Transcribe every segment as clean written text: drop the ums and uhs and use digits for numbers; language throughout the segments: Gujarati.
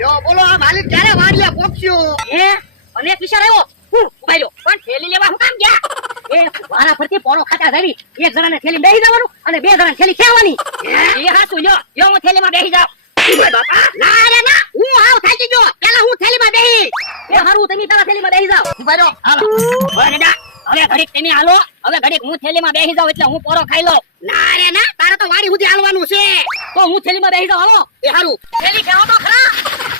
યો બોલો આ માલિક ક્યારે વાડિયા પોક્યો એ મને એક વિચાર આવ્યો. હું ઉભા રહ્યો પણ થેલી લેવા હું કામ ગયા? એ વારા ફરતી પોરો ખાતા જાવી. એક જણાને થેલી બેહી જવાનું અને બે જણાને થેલી ખેવાની. એ હાસુ લ્યો હું થેલીમાં બેહી જાવ. બાપા ના રે ના, હું આવ થાકી ગયો. પેલા હું થેલીમાં બેહી. એ હારું તમે પેલા થેલીમાં બેહી જાવ. ઉભા રહ્યો. હાલો ઓય દાદા, હવે ઘડીક તમે હાલો. હવે ઘડીક હું થેલીમાં બેહી જાવ એટલે હું પોરો ખાઈ લઉં. ના રે ના, તારે તો વાડી સુધી હાલવાનું છે. તો હું થેલીમાં બેહી જાવ. હાલો એ હારું થેલી ખેવો તો ખરા.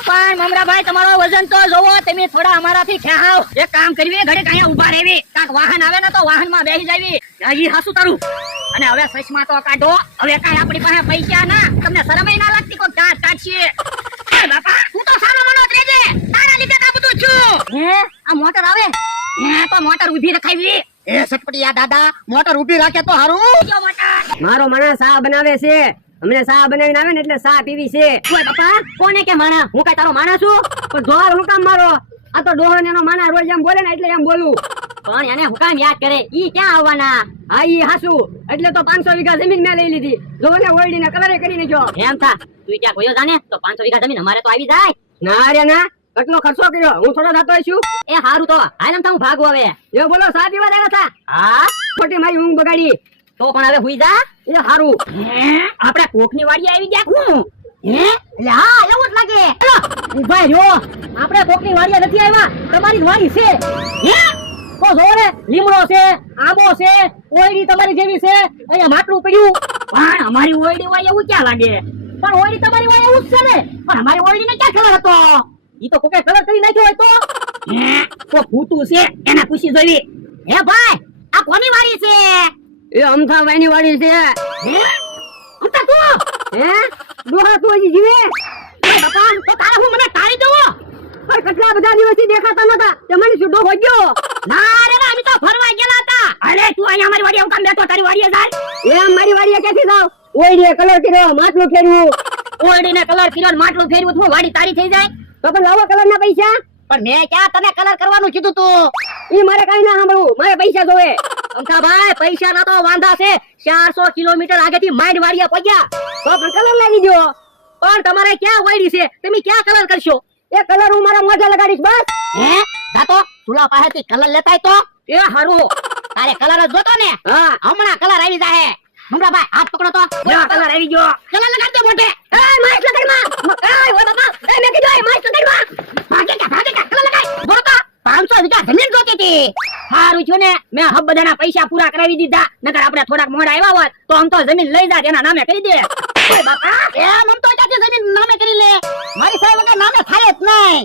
પણ મમરાભાઈ તમારો વજન તો જોવો. તમે થોડા અમારાથી ખેહાવ. એક કામ કરવી, ઘડીક અહીંયા ઊભા રહેવી. કાંક વાહન આવે ને તો વાહનમાં બેહી જાવી. ઈ હાસુ તારું. અને હવે સચમાં તો કાઢો. હવે કાંઈ આપણી પાસે પૈસા ના. તમને શરમય ના લાગતી કોઈ દાંત કાઢશે. એ બાપા તું તો સારો મનો જ રહેજે. તારા લીધે આ બધું છું. હે આ મોટર આવે? હે તો મોટર ઊભી રખાવી. એ સટપટિયા દાદા મોટર ઊભી રાખે તો હારું. જો મોટર. મારો માણસ ચા બનાવે છે. અમને ચા બનાવીને આવે ને એટલે ચા પીવી છે. ઓય બાપા કોને કે માણા? હું કાઈ તારો માણા છું? પણ જોર હું કામ મારો? આ તો ડોહન એનો માના રોજ એમ બોલે ને એટલે એમ બોલું. પણ એને હું કામ યાદ કરે? ઈ ક્યાં આવવાના? હા ઈ હાસુ એટલે તો 500 વીઘા જમીન મેં લઈ લીધી. જોને ઓરડીને કલરે કરી નાખ્યો. એમ થા તું ત્યાં કોયો જાને તો 500 વીઘા જમીન અમારે તો આવી જાય. ના રે ના, કેટલો ખર્ચો કર્યો. હું થોડો થતો છું. એ હારું તો હાલ હું ભાગું હવે. એ બોલો ચા પીવા દેવા હતા. હા ખોટી મારી ઊંઘ બગાડી. તો પણ હવે હુઈ જા. એ હારું. આપણે કોકની વાડી આવી ગયા હું. હે એટલે હા એવું જ લાગે. ચલો ઉભા રહ્યો. આપણે કોકની વાડીએ નથી આવ્યા, તમારી જ વાડી છે. હે તો જો રે, લીમડો છે, આંબો છે, ઓયડી તમારી જેવી છે. અહીંયા માટલું પડ્યું. પણ અમારી ઓયડી હોય એવું ક્યાં લાગે? પણ ઓયડી તમારી હોય એવું જ છે ને. પણ અમારી ઓયડી ને ક્યાં ખબર હતો? ઈ તો કોકે કલર કરી નાખ્યો હોય તો. હે તો ભૂતું છે એને પૂછી જોવી. હે ભાઈ આ કોની વાડી છે? એ અમથાભાઈની વાડી છે. હે અંતા તું હે ડોહા તું હજી જીવે? એ બાપા તો તારે હું મને તારી દઉં? પણ કેટલા બધા દિવસથી દેખાતા નતા. તે મને શું ડોહો ગયો? ના રે ના, અમે તો ફરવા ગયેલા હતા. અરે તું અહીંયા અમારી વાડીએ કામ બેઠો, તારી વાડીએ જાય. એમ મારી વાડીએ ક્યાંથી જાવ? ઓયડીએ કલર કર્યો, માટલું ફેરવ્યું. ઓરડીને કલર કર્યો ને માટલું ફેરવ્યું તો વાડી તારી થઈ જાય. તો પણ લાવો કલરના પૈસા. પણ મેં ક્યાં તને કલર કરવાનું કીધું તું? ઈ મારે કઈ ના સાંભળવું, મારે પૈસા જોવે. અમથાભાઈ પૈસા ના તો વાંધા છે. 400 કિલોમીટર આગેથી માઈડ વાડીએ પગ્યા તો પણ કલર લાગી ગયો. પણ તમારે ક્યાં વાડી છે? તમે ક્યાં કલર કરશો? એ કલર હું મારા મોઢે લગાડીશ બસ. હે જાતો ચૂલા પાસેથી કલર લેતાય તો એ હારું. તારે કલર જ જોતો ને? હા હમણાં કલર આવી જાય. મમરાભાઈ હાથ પકડો તો. કલર આવી ગયો. કલર લગાડ દે મોઢે. એ માઈક લગાડ માં. એ ઓય બાપા, એ મે કીધું એ માઈક લગાડ માં. ભાગે કા કલર લગાડ. બોલો તો 500 વીઘા જમીન જોતી હતી. હારું છું ને મેં હબ બધાના પૈસા પૂરા કરાવી દીધા. નકર આપણે થોડાક મોડા આવ્યા હોત તો આમ તો જમીન લઈ જા એના નામે કરી દે. ઓય બાપા એ મમ તો ક્યાંથી જમીન નામે કરી લે? મારી સાહેબ વગર નામે થાય જ નહીં.